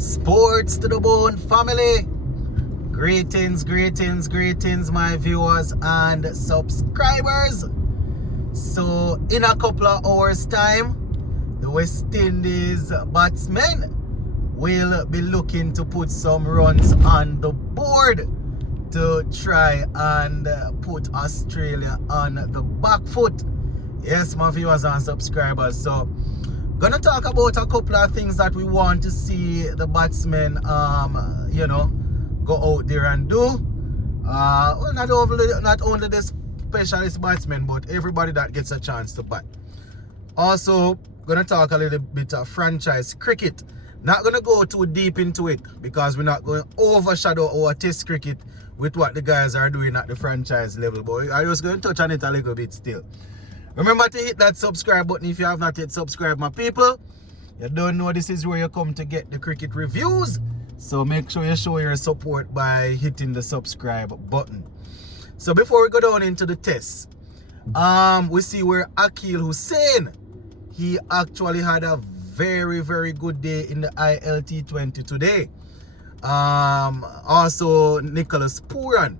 Sports to the bone family. Greetings, greetings, greetings, my viewers and subscribers. So, in a couple of hours' time, the West Indies batsmen will be looking to put some runs on the board to try and put Australia on the back foot. Yes, my viewers and subscribers. So, gonna talk about a couple of things that we want to see the batsmen, go out there and do. Well, not only the specialist batsmen, but everybody that gets a chance to bat. Also, gonna talk a little bit of franchise cricket. Not gonna go too deep into it because we're not going to overshadow our test cricket with what the guys are doing at the franchise level. But I'm just going to touch on it a little bit still. Remember to hit that subscribe button if you have not yet subscribed, my people. You don't know this is where you come to get the cricket reviews. So make sure you show your support by hitting the subscribe button. So before we go down into the tests, we see where Akil Hussain, he actually had a very, very good day in the ILT20 today. Also Nicholas Pooran.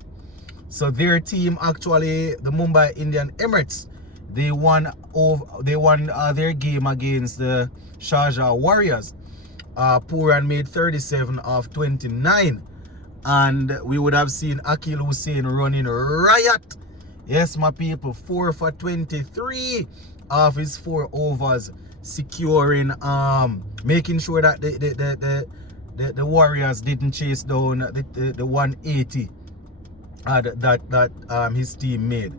So their team actually, the Mumbai Indian Emirates, they won their game against the Sharjah Warriors. Pooran made 37 of 29, and we would have seen Akil Hussain running riot. Yes, my people, 4 for 23 of his 4 overs, securing, making sure that the Warriors didn't chase down the 180 that his team made.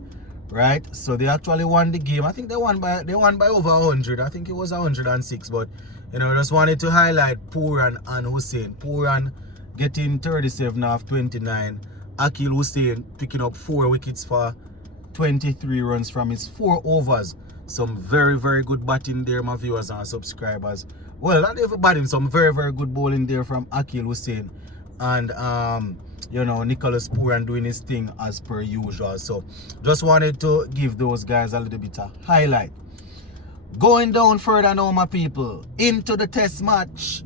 Right, so they actually won the game. I think they won by over 100. I think it was 106. But just wanted to highlight Pooran and Hussain. Pooran getting 37 off 29. Akil Hussain picking up 4 wickets for 23 runs from his 4 overs. Some very, very good batting there, my viewers and subscribers. Well, not even batting, some very, very good bowling there from Akil Hussain. And Nicholas Pooran doing his thing as per usual. So just wanted to give those guys a little bit of highlight. Going down further now, my people, into the test match.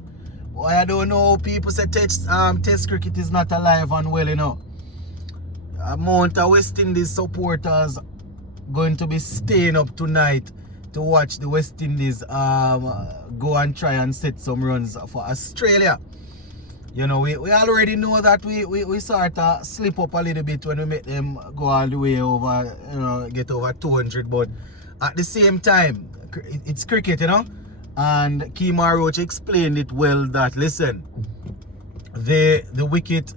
Boy, I don't know, people say test cricket is not alive and well, Amount of West Indies supporters going to be staying up tonight to watch the West Indies go and try and set some runs for Australia. We already know that we sort of slip up a little bit when we make them go all the way over, get over 200. But at the same time, it's cricket, And Kemar Roach explained it well that, listen, the wicket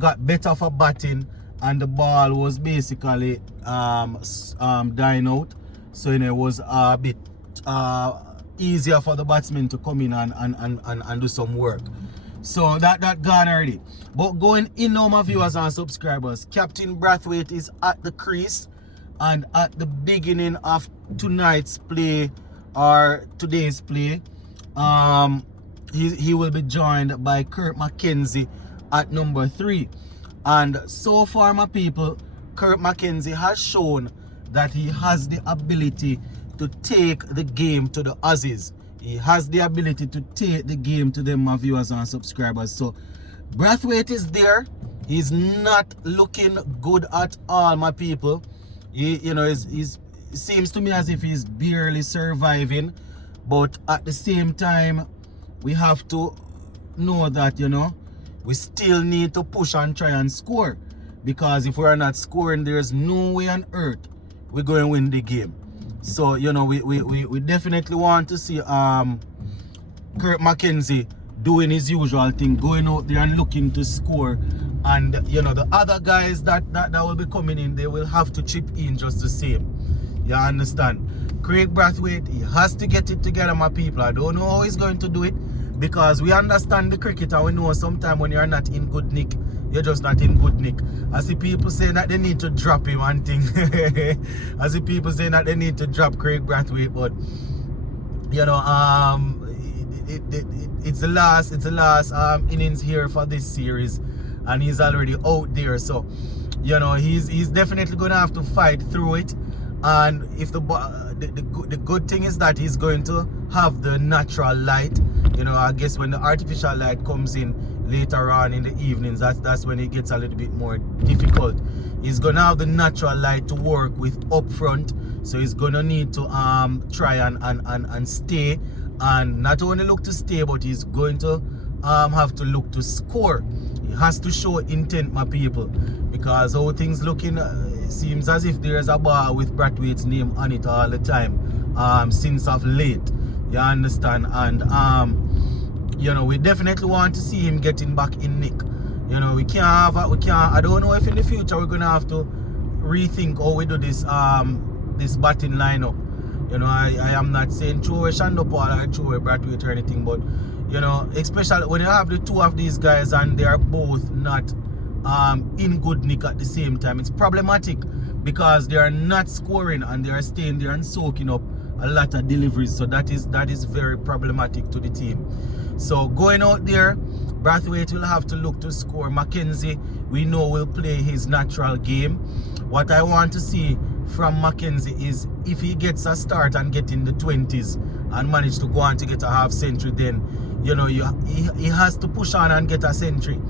got better for batting and the ball was basically dying out. So, it was a bit easier for the batsmen to come in and do some work. So that gone already. But going in now, my viewers and subscribers, Captain Brathwaite is at the crease, and at the beginning of tonight's play or today's play, he will be joined by Kurt McKenzie at number 3. And so far, my people, Kurt McKenzie has shown that he has the ability to take the game to the Aussies. He has the ability to take the game to them, my viewers and subscribers. So Brathwaite is there. He's not looking good at all, my people. It seems to me as if he's barely surviving. But at the same time, we have to know that, we still need to push and try and score. Because if we're not scoring, there's no way on earth we're going to win the game. So, we definitely want to see Kurt McKenzie doing his usual thing, going out there and looking to score. And, the other guys that will be coming in, they will have to chip in just the same. You understand? Craig Brathwaite, he has to get it together, my people. I don't know how he's going to do it because we understand the cricket and we know sometimes when you're not in good nick, you're just not in good nick. I see people saying that they need to drop him and thing. I see people saying that they need to drop Craig Brathwaite, but it's the last innings here for this series, and he's already out there. So he's definitely gonna have to fight through it. And if the good thing is that he's going to have the natural light You know, I guess when the artificial light comes in later on in the evenings, that's when it gets a little bit more difficult. He's gonna have the natural light to work with up front, so he's gonna need to try and stay, and not only look to stay, but he's going to have to look to score. He has to show intent, my people, because how things looking, seems as if there's a ball with Brathwaite's name on it all the time, since of late. You understand? And you know, we definitely want to see him getting back in nick. You know, we can't I don't know if in the future we're gonna have to rethink how we do this this batting lineup. You know, I am not saying throw away Shando Paul or throw away Brathwaite or anything, but you know, especially when you have the two of these guys and they are both not in good nick at the same time, it's problematic because they are not scoring and they are staying there and soaking up a lot of deliveries. So that is very problematic to the team. So going out there, Brathwaite will have to look to score. Mackenzie, we know, will play his natural game. What I want to see from Mackenzie is if he gets a start and get in the 20s and manage to go on to get a half century, then you know, he has to push on and get a century.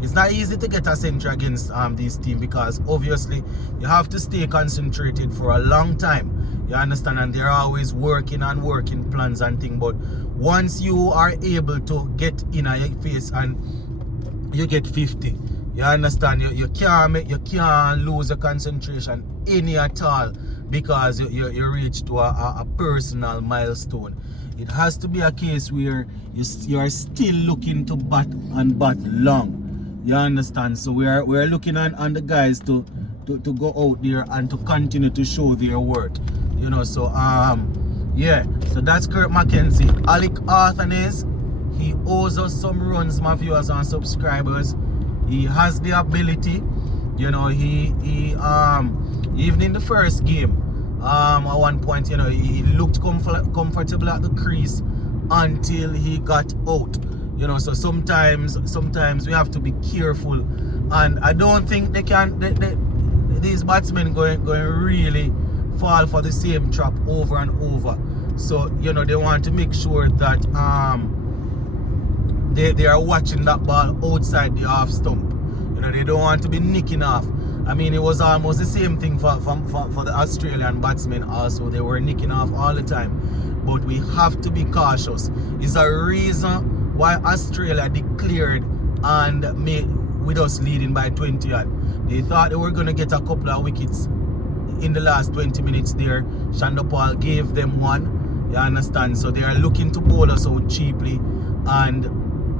It's not easy to get a century against this team because obviously you have to stay concentrated for a long time. You understand? And they're always working and working plans and things. But once you are able to get in your face and you get 50, you understand? You can't lose your concentration any at all because you reach to a personal milestone. It has to be a case where you are still looking to bat long. You understand? So we're looking on the guys to go out there and to continue to show their worth. You know, so yeah. So that's Kurt Mackenzie. Alec Arthanes, he owes us some runs, my viewers and subscribers. He has the ability. You know, he even in the first game, at one point, you know, he looked comfortable at the crease until he got out. You know, so sometimes we have to be careful, and I don't think these batsmen going really fall for the same trap over and over. So you know, they want to make sure that they are watching that ball outside the half stump. You know, they don't want to be nicking off. I mean, it was almost the same thing for the Australian batsmen also. They were nicking off all the time. But we have to be cautious. It's a reason why Australia declared and made with us leading by 20 odd. They thought they were going to get a couple of wickets in the last 20 minutes there. Shando Paul gave them one. You understand? So they are looking to bowl us out cheaply. And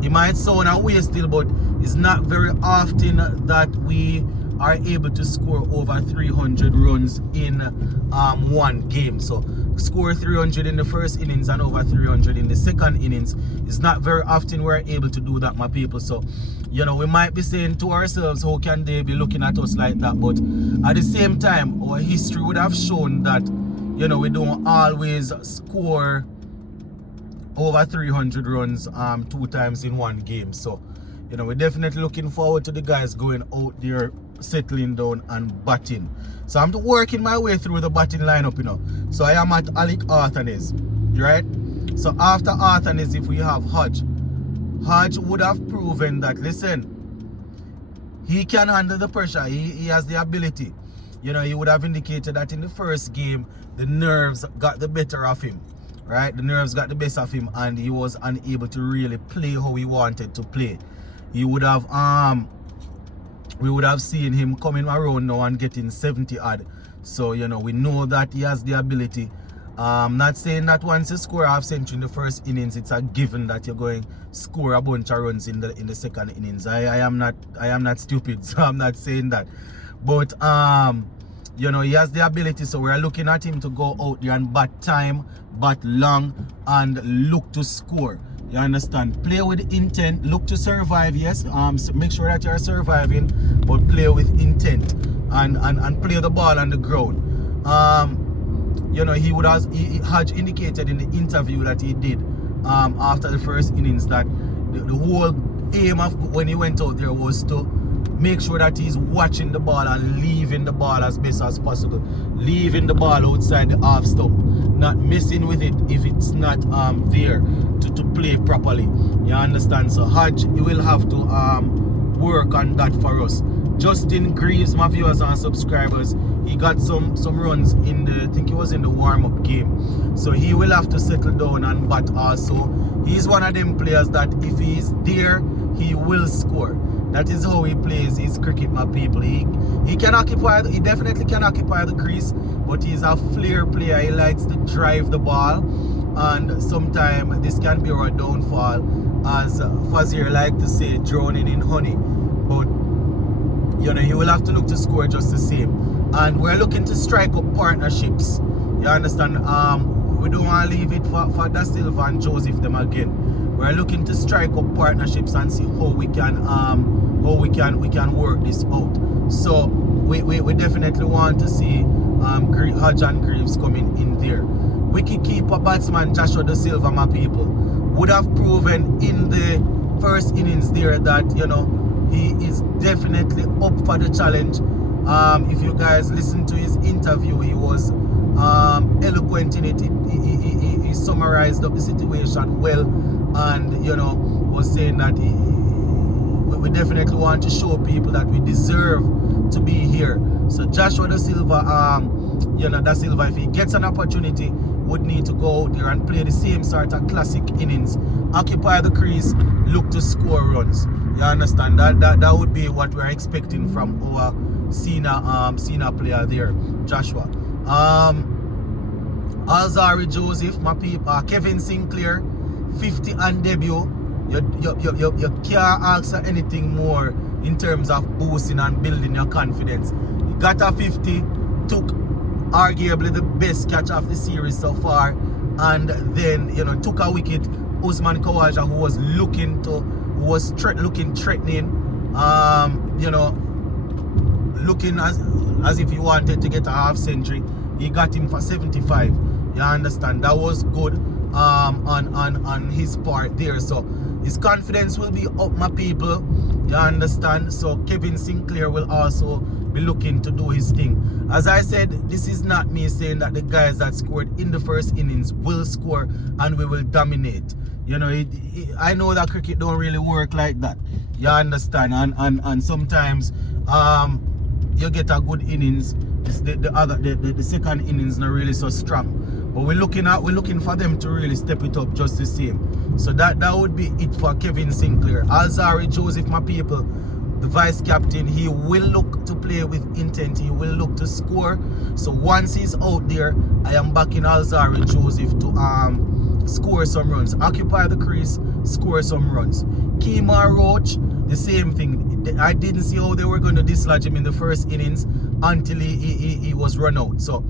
it might sound a way still, but it's not very often that we are able to score over 300 runs in one game. So score 300 in the first innings and over 300 in the second innings. It's not very often we're able to do that, my people. So you know, we might be saying to ourselves, how can they be looking at us like that? But at the same time, our history would have shown that, you know, we don't always score over 300 runs 2 times in one game. So you know, we're definitely looking forward to the guys going out there, settling down and batting. So I'm working my way through the batting lineup, you know. So I am at Alec Arthanes, right? So after Arthanes, if we have Hodge would have proven that, listen, he can handle the pressure. He has the ability. You know, he would have indicated that in the first game, the nerves got the better of him, right? The nerves got the best of him and he was unable to really play how he wanted to play. He would have we would have seen him coming around now and getting 70 odd. So you know, we know that he has the ability. Not saying that once you score a half century in the first innings, it's a given that you're going to score a bunch of runs in the second innings. I am not stupid, so I'm not saying that. But you know, he has the ability, so we're looking at him to go out there and bat time, bat long, and look to score. You understand? Play with intent, look to survive, yes. So make sure that you're surviving, but play with intent and play the ball on the ground. You know, he had indicated in the interview that he did after the first innings that the whole aim of when he went out there was to make sure that he's watching the ball and leaving the ball as best as possible. Leaving the ball outside the half stump, not messing with it if it's not there. to play properly. You understand? So Hodge, you will have to work on that for us. Justin Greaves, my viewers and subscribers, he got some runs in the, I think he was in the warm-up game. So he will have to settle down and bat also. He's one of them players that if he's there, he will score. That is how he plays his cricket, my people. He definitely can occupy the crease, but he's a flair player. He likes to drive the ball, and sometimes this can be our downfall, as Fazir like to say, drowning in honey. But you know, he will have to look to score just the same. And we're looking to strike up partnerships. You understand? We don't want to leave it for Da Silva and Joseph them again. We're looking to strike up partnerships and see how we can work this out. So we definitely want to see Hodge and Greaves coming in there. Wicketkeeper batsman Joshua Da Silva, my people, would have proven in the first innings there that, you know, he is definitely up for the challenge. If you guys listen to his interview, he was eloquent in it. He summarized up the situation well, and you know, was saying that we definitely want to show people that we deserve to be here. So Joshua Da Silva, you know, Da Silva, if he gets an opportunity, would need to go out there and play the same sort of classic innings, occupy the crease, look to score runs. You understand? That would be what we're expecting from our senior player there, Joshua. Alzari Joseph, my people, Kevin Sinclair, 50 on debut. You can't ask for anything more in terms of boosting and building your confidence. You got a 50, took arguably the best catch of the series so far, and then, you know, took a wicket. Usman Khawaja, who was looking threatening, you know, looking as if he wanted to get a half century. He got him for 75. You understand? That was good on his part there. So his confidence will be up, my people. You understand? So Kevin Sinclair will also be looking to do his thing. As I said, this is not me saying that the guys that scored in the first innings will score and we will dominate. You know, I know that cricket don't really work like that. You understand? And sometimes you get a good innings. The second innings not really so strong. But we're looking for them to really step it up just the same. So that would be it for Kevin Sinclair. Alzari Joseph, my people, the vice captain, he will look to play with intent. He will look to score. So once he's out there, I am backing Alzari Joseph to score some runs, occupy the crease, score some runs. Kemar Roach, the same thing. I didn't see how they were going to dislodge him in the first innings until he was run out. So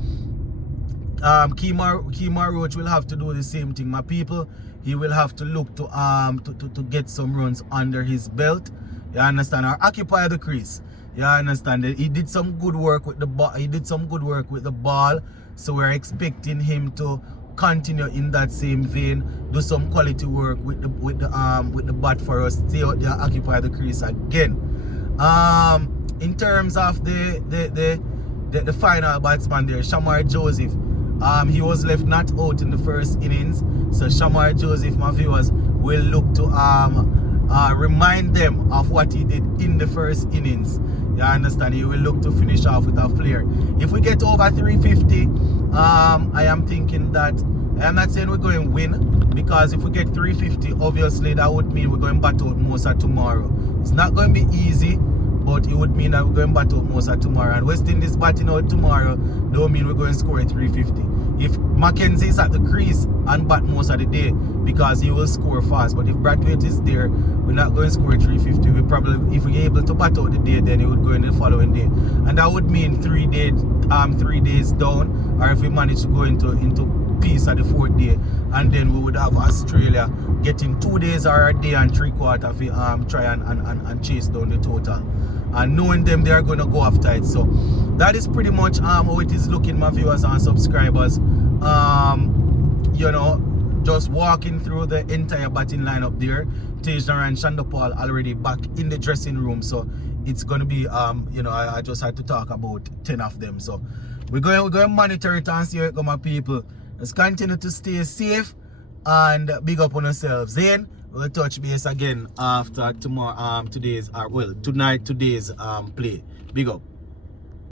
Kemar Roach will have to do the same thing, my people. He will have to look to get some runs under his belt. You understand? Or occupy the crease. You understand? He did some good work with the ball. He did some good work with the ball. So we're expecting him to continue in that same vein, do some quality work with the bat for us, stay out there, occupy the crease again. In terms of the final batsman there, Shamar Joseph, he was left not out in the first innings. So Shamar Joseph, my viewers, will look to remind them of what he did in the first innings. You understand? He will look to finish off with a flair. If we get over 350, I am thinking that, I am not saying we're going to win, because if we get 350, obviously that would mean we're going to bat out Musa tomorrow. It's not going to be easy, but it would mean that we're going to bat out Musa tomorrow. And West Indies batting out tomorrow don't mean we're going to score a 350. If Mackenzie is at the crease and bat most of the day, because he will score fast. But if Brathwaite is there, we're not going to score a 350. We probably, if we're able to bat out the day, then it would go in the following day. And that would mean 3 days down, or if we manage to go into peace at the 4th day, and then we would have Australia getting 2 days or a day and 3/4 if try and chase down the total. And knowing them, they are going to go after it. So that is pretty much how it is looking, my viewers and subscribers. You know, just walking through the entire batting lineup there. Tejnar and Shandapal already back in the dressing room, so it's going to be you know, I just had to talk about 10 of them. So we're going to monitor it and see how it goes, my people. Let's continue to stay safe and big up on yourselves. Then we'll touch base again after tomorrow today's tonight today's play. Big up.